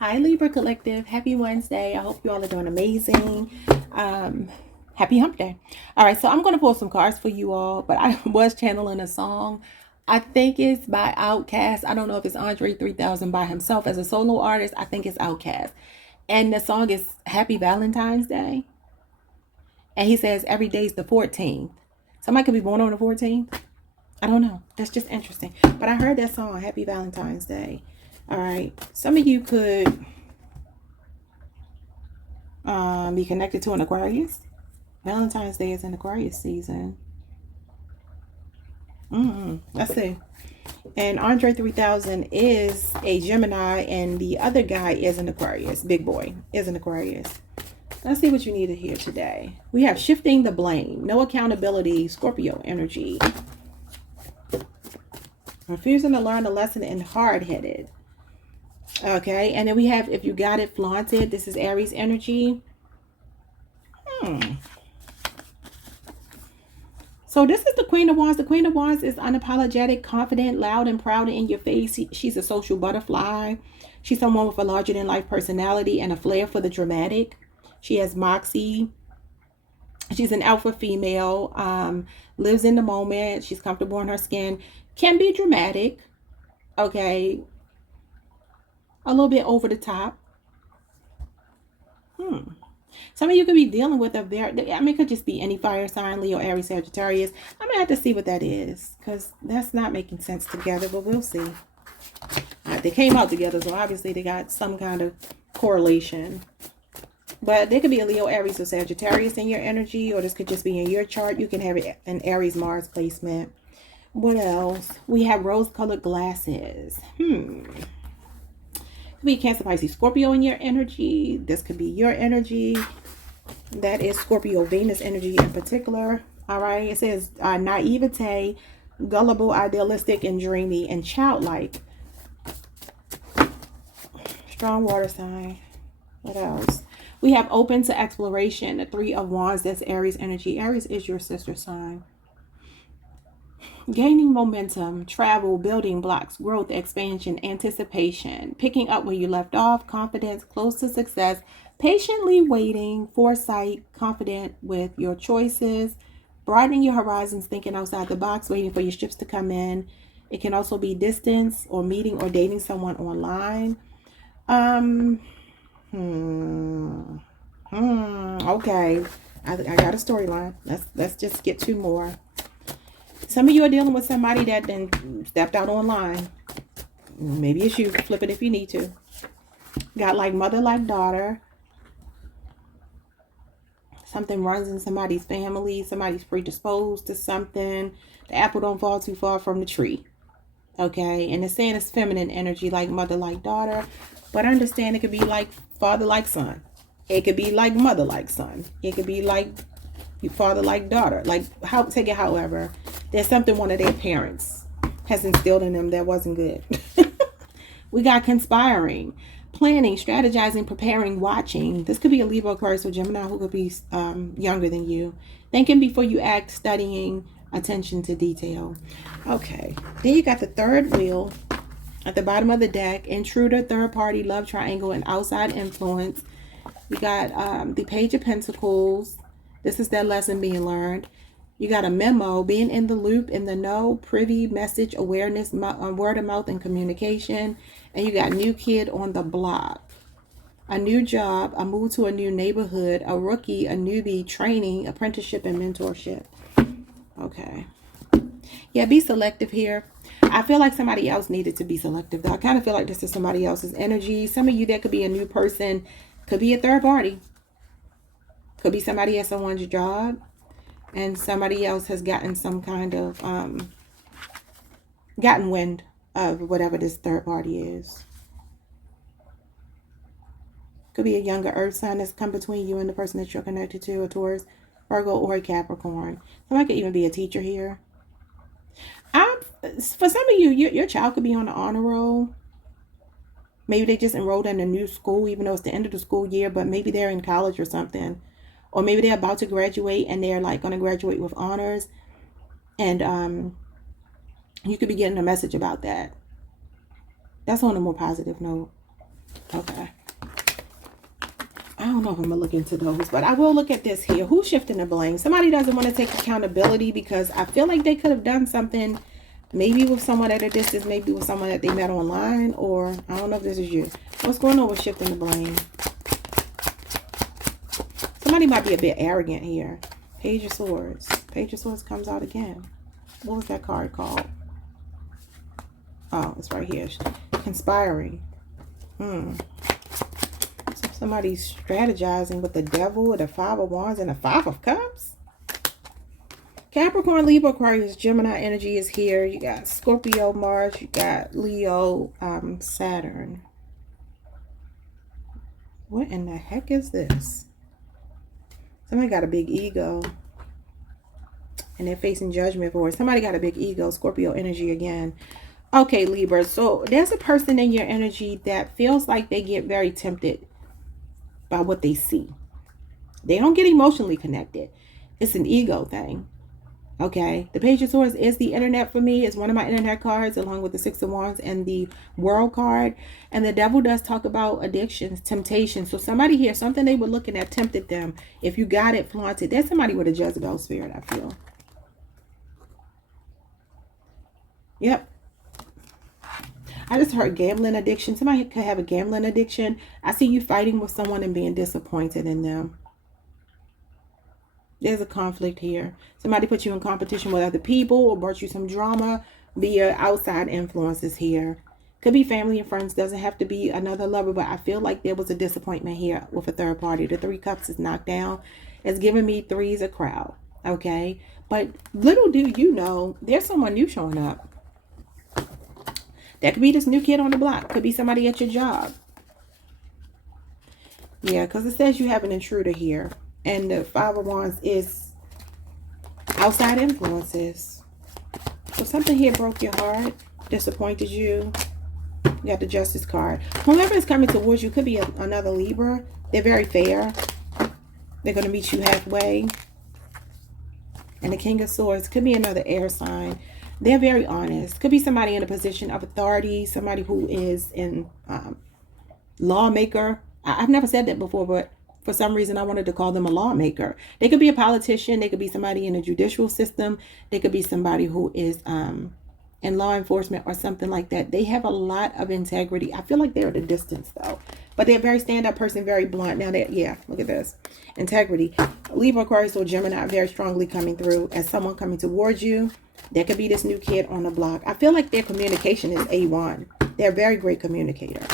Hi, Libra Collective. Happy Wednesday. I hope you all are doing amazing. Happy Hump Day. All right, so I'm going to pull some cards for you all, but I was channeling a song. I think it's by Outkast. I don't know if it's Andre 3000 by himself as a solo artist. I think it's Outkast. And the song is Happy Valentine's Day. And he says every day's the 14th. Somebody could be born on the 14th. I don't know. That's just interesting. But I heard that song, Happy Valentine's Day. All right. Some of you could be connected to an Aquarius. Valentine's Day is an Aquarius season. Let's see. And Andre 3000 is a Gemini, and the other guy is an Aquarius. Big boy is an Aquarius. Let's see what you need to hear today. We have shifting the blame, no accountability, Scorpio energy. Refusing to learn a lesson and hard-headed. Okay, and then we have if you got it, flaunt it. This is Aries energy. So this is the Queen of Wands. The Queen of Wands is unapologetic, confident, loud, and proud in your face. She's a social butterfly. She's someone with a larger-than-life personality and a flair for the dramatic. She has moxie. She's an alpha female, lives in the moment. She's comfortable in her skin. Can be dramatic, okay? A little bit over the top. Some of you could be dealing with a very, I mean, it could just be any fire sign, Leo, Aries, Sagittarius. I'm going to have to see what that is because that's not making sense together, but we'll see. They came out together, so obviously they got some kind of correlation. But there could be a Leo, Aries, or Sagittarius in your energy, or this could just be in your chart. You can have an Aries, Mars placement. What else? We have rose-colored glasses. Could be Cancer, Pisces, Scorpio in your energy. This could be your energy. That is Scorpio, Venus energy in particular. All right. It says naivete, gullible, idealistic, and dreamy, and childlike. Strong water sign. What else? We have open to exploration. The Three of Wands. That's Aries energy. Aries is your sister sign. Gaining momentum, travel, building blocks, growth, expansion, anticipation, picking up where you left off, confidence, close to success, patiently waiting, foresight, confident with your choices, broadening your horizons, thinking outside the box, waiting for your ships to come in. It can also be distance or meeting or dating someone online. Okay. I got a storyline. Let's just get two more. Some of you are dealing with somebody that then stepped out online. Maybe it's you. Flip it if you need to. Got like mother, like daughter. Something runs in somebody's family. Somebody's predisposed to something. The apple don't fall too far from the tree. Okay. And it's saying it's feminine energy, like mother, like daughter. But understand it could be like father, like son. It could be like mother, like son. It could be like father, like daughter. Like, take it however. There's something one of their parents has instilled in them that wasn't good. We got conspiring, planning, strategizing, preparing, watching. This could be a Libra, Aquarius, or Gemini who could be younger than you. Thinking before you act, studying, attention to detail. Okay. Then you got the third wheel at the bottom of the deck. Intruder, third party, love triangle, and outside influence. We got the Page of Pentacles. This is that lesson being learned. You got a memo, being in the loop, in the know, privy, message, awareness, word of mouth, and communication. And you got new kid on the block. A new job, a move to a new neighborhood, a rookie, a newbie, training, apprenticeship, and mentorship. Okay. Yeah, be selective here. I feel like somebody else needed to be selective, though. I kind of feel like this is somebody else's energy. Some of you, that could be a new person. Could be a third party. Could be somebody at someone's job. And somebody else has gotten some kind of, gotten wind of whatever this third party is. Could be a younger earth sign that's come between you and the person that you're connected to, a Taurus, Virgo, or a Capricorn. Somebody could even be a teacher here. For some of you, your child could be on the honor roll. Maybe they just enrolled in a new school, even though it's the end of the school year, but maybe they're in college or something. Or maybe they're about to graduate and they're like going to graduate with honors. And you could be getting a message about that. That's on a more positive note. Okay. don't know if I'm going to look into those, but I will look at this here. Who's shifting the blame? Somebody doesn't want to take accountability because I feel like they could have done something, maybe with someone at a distance, maybe with someone that they met online, or I don't know if this is you. What's going on with shifting the blame? Somebody might be a bit arrogant here. Page of Swords. Page of Swords comes out again. What was that card called? Oh, it's right here. Conspiring. So somebody's strategizing with the Devil, the Five of Wands, and the Five of Cups. Capricorn, Libra, Aquarius, Gemini energy is here. You got Scorpio, Mars. You got Leo, Saturn. What in the heck is this? Somebody got a big ego. And they're facing judgment for it. Somebody got a big ego. Scorpio energy again. Okay, Libra. So there's a person in your energy that feels like they get very tempted by what they see. They don't get emotionally connected. It's an ego thing. Okay. The Page of Swords is the internet for me. It's one of my internet cards along with the Six of Wands and the World card. And the Devil does talk about addictions, temptation. So somebody here, something they were looking at tempted them. If you got it, flaunt it. There's somebody with a Jezebel spirit, I feel. Yep. I just heard gambling addiction. Somebody could have a gambling addiction. I see you fighting with someone and being disappointed in them. There's a conflict here. Somebody put you in competition with other people or brought you some drama via outside influences here. Could be family and friends. Doesn't have to be another lover, but I feel like there was a disappointment here with a third party. The Three Cups is knocked down. It's giving me threes a crowd. Okay. But little do you know, there's someone new showing up. That could be this new kid on the block. Could be somebody at your job. Yeah, because it says you have an intruder here. And the Five of Wands is outside influences. So something here broke your heart, disappointed you. You got the Justice card. Whoever is coming towards you could be another Libra. They're very fair. They're going to meet you halfway. And the King of Swords could be another air sign. They're very honest. Could be somebody in a position of authority. Somebody who is in lawmaker. I've never said that before, but for some reason I wanted to call them a lawmaker. They could be a politician. They could be somebody in the judicial system. They could be somebody who is in law enforcement or something like that. They have a lot of integrity. I feel like they're at a distance though. But they're a very stand-up person, very blunt. Now that, yeah, look at this. Integrity. Libra, Aquarius, or Gemini very strongly coming through as someone coming towards you. There could be this new kid on the block. I feel like their communication is A1. They're a very great communicator.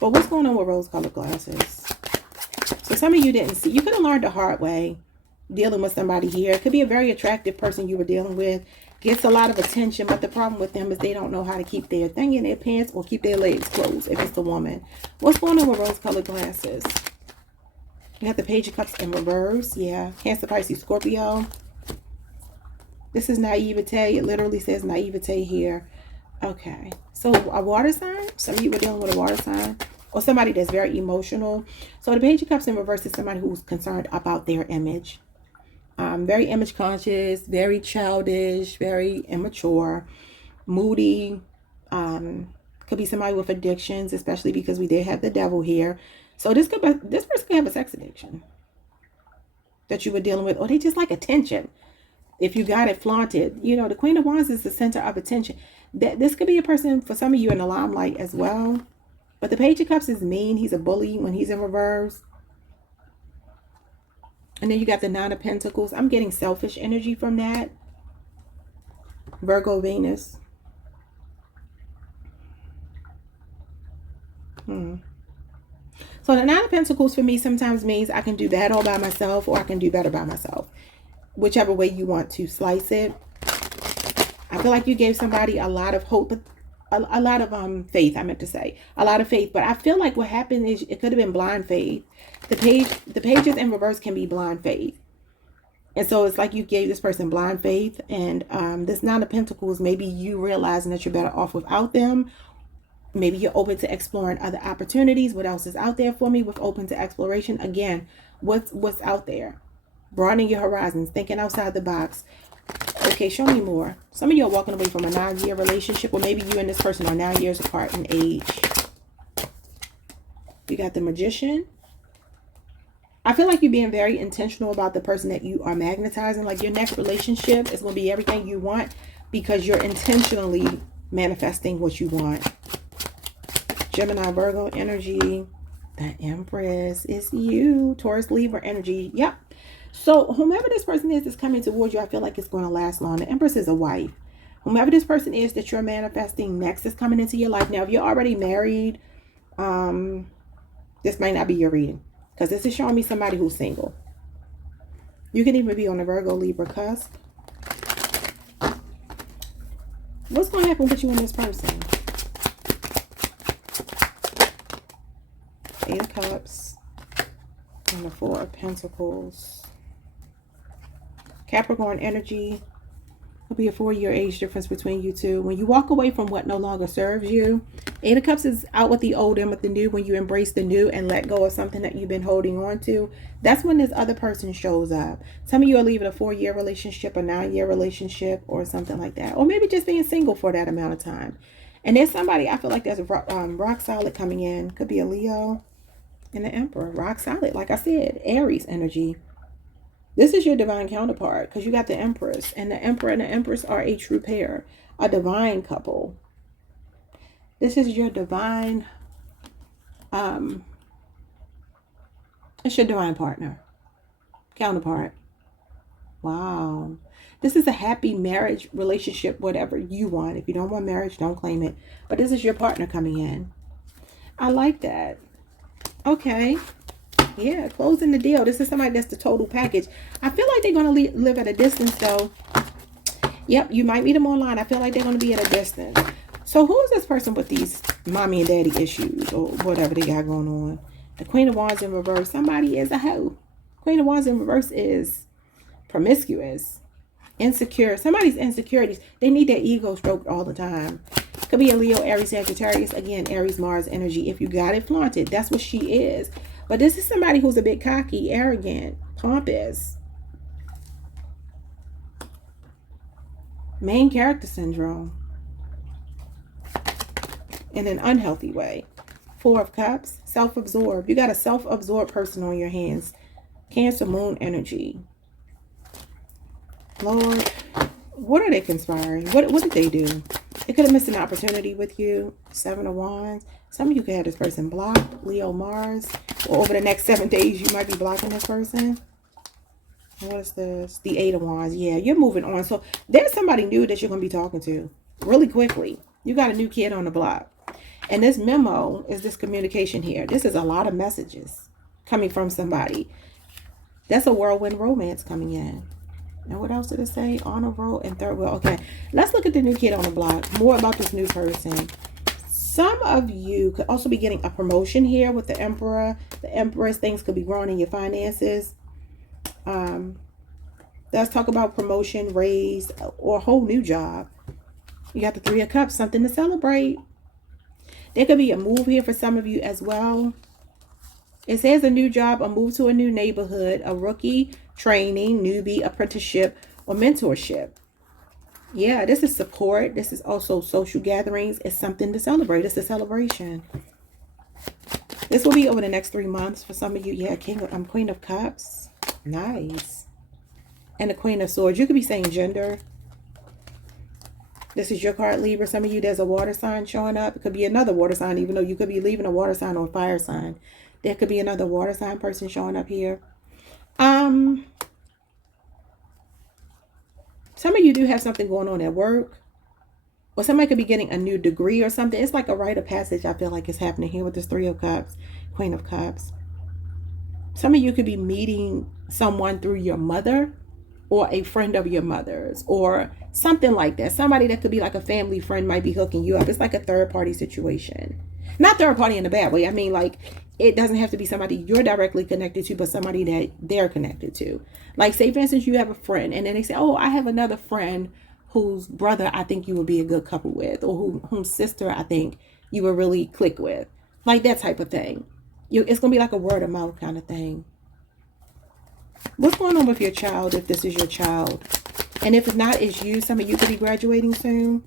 But what's going on with rose-colored glasses? So some of you didn't see. You could have learned the hard way dealing with somebody here. It could be a very attractive person you were dealing with. Gets a lot of attention, but the problem with them is they don't know how to keep their thing in their pants or keep their legs closed if it's the woman. What's going on with rose-colored glasses? You got the Page of Cups in reverse. Yeah. Cancer, Pisces, Scorpio. This is naivete. It literally says naivete here. Okay. So a water sign. Some of you were dealing with a water sign. Or somebody that's very emotional. So the Page of Cups in reverse is somebody who's concerned about their image. Very image conscious. Very childish. Very immature. Moody. Could be somebody with addictions. Especially because we did have the Devil here. So this person could have a sex addiction that you were dealing with. Or they just like attention. If you got it, flaunted. You know, the Queen of Wands is the center of attention. This could be a person, for some of you, in the limelight as well. But the Page of Cups is mean. He's a bully when he's in reverse. And then you got the Nine of Pentacles. I'm getting selfish energy from that. Virgo, Venus. So the Nine of Pentacles for me sometimes means I can do bad all by myself or I can do better by myself. Whichever way you want to slice it. I feel like you gave somebody a lot of hope, a lot of faith, I meant to say. A lot of faith. But I feel like what happened is it could have been blind faith. The pages in reverse can be blind faith. And so it's like you gave this person blind faith. And this Nine of Pentacles, maybe you realizing that you're better off without them. Maybe you're open to exploring other opportunities. What else is out there for me with open to exploration? Again, what's out there? Broadening your horizons, thinking outside the box. Okay, show me more. Some of you are walking away from a 9-year relationship, or maybe you and this person are 9 years apart in age. You got the Magician. I feel like you're being very intentional about the person that you are magnetizing. Like your next relationship is going to be everything you want because you're intentionally manifesting what you want. Gemini, Virgo energy. The Empress is you. Taurus, Libra energy. Yep. So whomever this person is that's coming towards you, I feel like it's going to last long. The Empress is a wife. Whomever this person is that you're manifesting next is coming into your life. Now, if you're already married, this might not be your reading. Because this is showing me somebody who's single. You can even be on the Virgo Libra cusp. What's going to happen with you and this person? Eight of Cups. And the Four of Pentacles. Capricorn energy. There'll be a 4-year age difference between you two. When you walk away from what no longer serves you, Eight of Cups is out with the old and with the new. When you embrace the new and let go of something that you've been holding on to, that's when this other person shows up. Some of you are leaving a 4-year relationship, a 9-year relationship, or something like that. Or maybe just being single for that amount of time. And there's somebody, I feel like there's a rock solid coming in. Could be a Leo and the Emperor. Rock solid. Like I said, Aries energy. This is your divine counterpart because you got the Empress. And the Emperor and the Empress are a true pair. A divine couple. This is your divine, it's your divine partner. Counterpart. Wow. This is a happy marriage, relationship, whatever you want. If you don't want marriage, don't claim it. But this is your partner coming in. I like that. Okay. Yeah, closing the deal. This is somebody that's the total package. I feel like they're going to live at a distance, though. Yep, you might meet them online. I feel like they're going to be at a distance. So who is this person with these mommy and daddy issues or whatever they got going on? The Queen of Wands in reverse. Somebody is a hoe. Queen of Wands in reverse is promiscuous, insecure. Somebody's insecurities. They need their ego stroked all the time. Could be a Leo, Aries, Sagittarius. Again, Aries, Mars energy. If you got it, flaunt it. That's what she is. But this is somebody who's a bit cocky, arrogant, pompous. Main character syndrome. In an unhealthy way. Four of Cups. Self-absorbed. You got a self-absorbed person on your hands. Cancer, Moon energy. Lord, what are they conspiring? What did they do? They could have missed an opportunity with you. Seven of Wands. Some of you could have this person blocked. Leo, Mars. Or over the next 7 days, you might be blocking this person. What is this? The Eight of Wands. Yeah, you're moving on. So there's somebody new that you're going to be talking to really quickly. You got a new kid on the block. And this memo is this communication here. This is a lot of messages coming from somebody. That's a whirlwind romance coming in. And what else did it say? Honor roll and third wheel. Okay, let's look at the new kid on the block. More about this new person. Some of you could also be getting a promotion here with the Emperor. The Empress. Things could be growing in your finances. Let's talk about promotion, raise, or a whole new job. You got the Three of Cups. Something to celebrate. There could be a move here for some of you as well. It says a new job, a move to a new neighborhood, a rookie, training, newbie, apprenticeship, or mentorship. Yeah, this is support. This is also social gatherings. It's something to celebrate. It's a celebration. This will be over the next 3 months for some of you. Yeah, Queen of Cups. Nice. And the Queen of Swords. You could be saying gender. This is your card, Libra. Some of you, there's a water sign showing up. It could be another water sign, even though you could be leaving a water sign or a fire sign. There could be another water sign person showing up here. Some of you do have something going on at work. Or somebody could be getting a new degree or something. It's like a rite of passage, I feel like is happening here with this Three of Cups, Queen of Cups. Some of you could be meeting someone through your mother or a friend of your mother's or something like that. Somebody that could be like a family friend might be hooking you up. It's like a third party situation. Not third party in a bad way. I mean, like, it doesn't have to be somebody you're directly connected to, but somebody that they're connected to. Like, say, for instance, you have a friend and then they say, oh, I have another friend whose brother I think you would be a good couple with, or whose sister I think you would really click with. Like that type of thing. It's going to be like a word of mouth kind of thing. What's going on with your child if this is your child? And if it's not, it's you. Some of you could be graduating soon.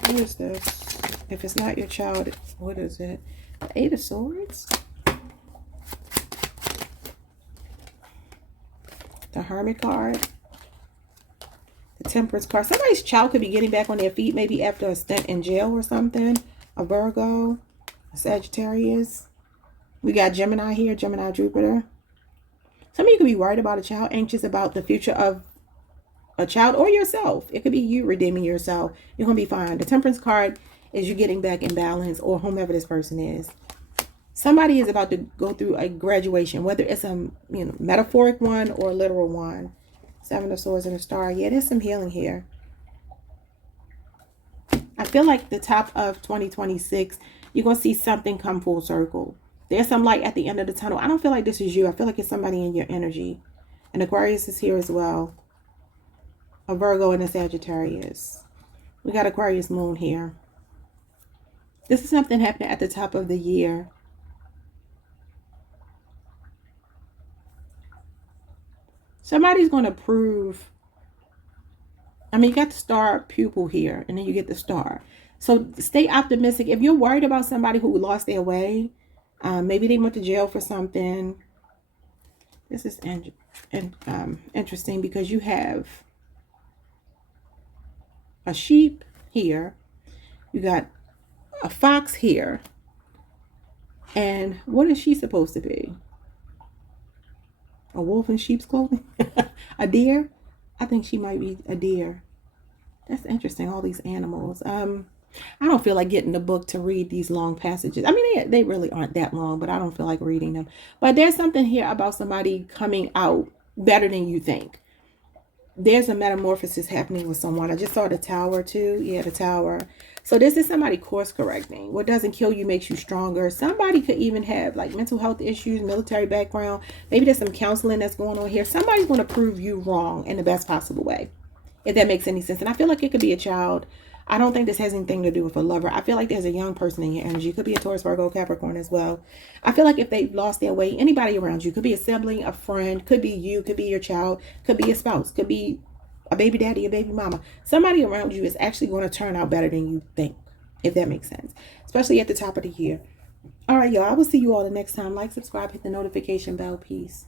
What is this? If it's not your child, what is it? The Eight of Swords? The Hermit card. The Temperance card. Somebody's child could be getting back on their feet, maybe after a stint in jail or something. A Virgo. A Sagittarius. We got Gemini here. Gemini, Jupiter. Some of you could be worried about a child, anxious about the future of a child or yourself. It could be you redeeming yourself. You're going to be fine. The Temperance card is you getting back in balance, or whomever this person is. Somebody is about to go through a graduation, whether it's a metaphoric one or a literal one. Seven of Swords and a Star. Yeah, there's some healing here. I feel like the top of 2026, you're going to see something come full circle. There's some light at the end of the tunnel. I don't feel like this is you. I feel like it's somebody in your energy. And Aquarius is here as well. A Virgo and a Sagittarius. We got Aquarius moon here. This is something happening at the top of the year. Somebody's going to prove. I mean, you got the star pupil here, and then you get the star. So stay optimistic. If you're worried about somebody who lost their way, maybe they went to jail for something. This is interesting because you have a sheep here. You got a fox here. And what is she supposed to be? A wolf in sheep's clothing? A deer? I think she might be a deer. That's interesting, all these animals. I don't feel like getting the book to read these long passages. I mean, they really aren't that long, but I don't feel like reading them. But there's something here about somebody coming out better than you think. There's a metamorphosis happening with someone. I just saw the Tower too. Yeah, the Tower. So this is somebody course correcting. What doesn't kill you makes you stronger. Somebody could even have like mental health issues, military background. Maybe there's some counseling that's going on here. Somebody's going to prove you wrong in the best possible way, if that makes any sense. And I feel like it could be a child. I don't think this has anything to do with a lover. I feel like there's a young person in your energy. It could be a Taurus, Virgo, Capricorn as well. I feel like if they've lost their way, anybody around you, could be a sibling, a friend, could be you, could be your child, could be a spouse, could be a baby daddy, a baby mama. Somebody around you is actually going to turn out better than you think, if that makes sense, especially at the top of the year. All right, y'all. I will see you all the next time. Like, subscribe, hit the notification bell. Peace.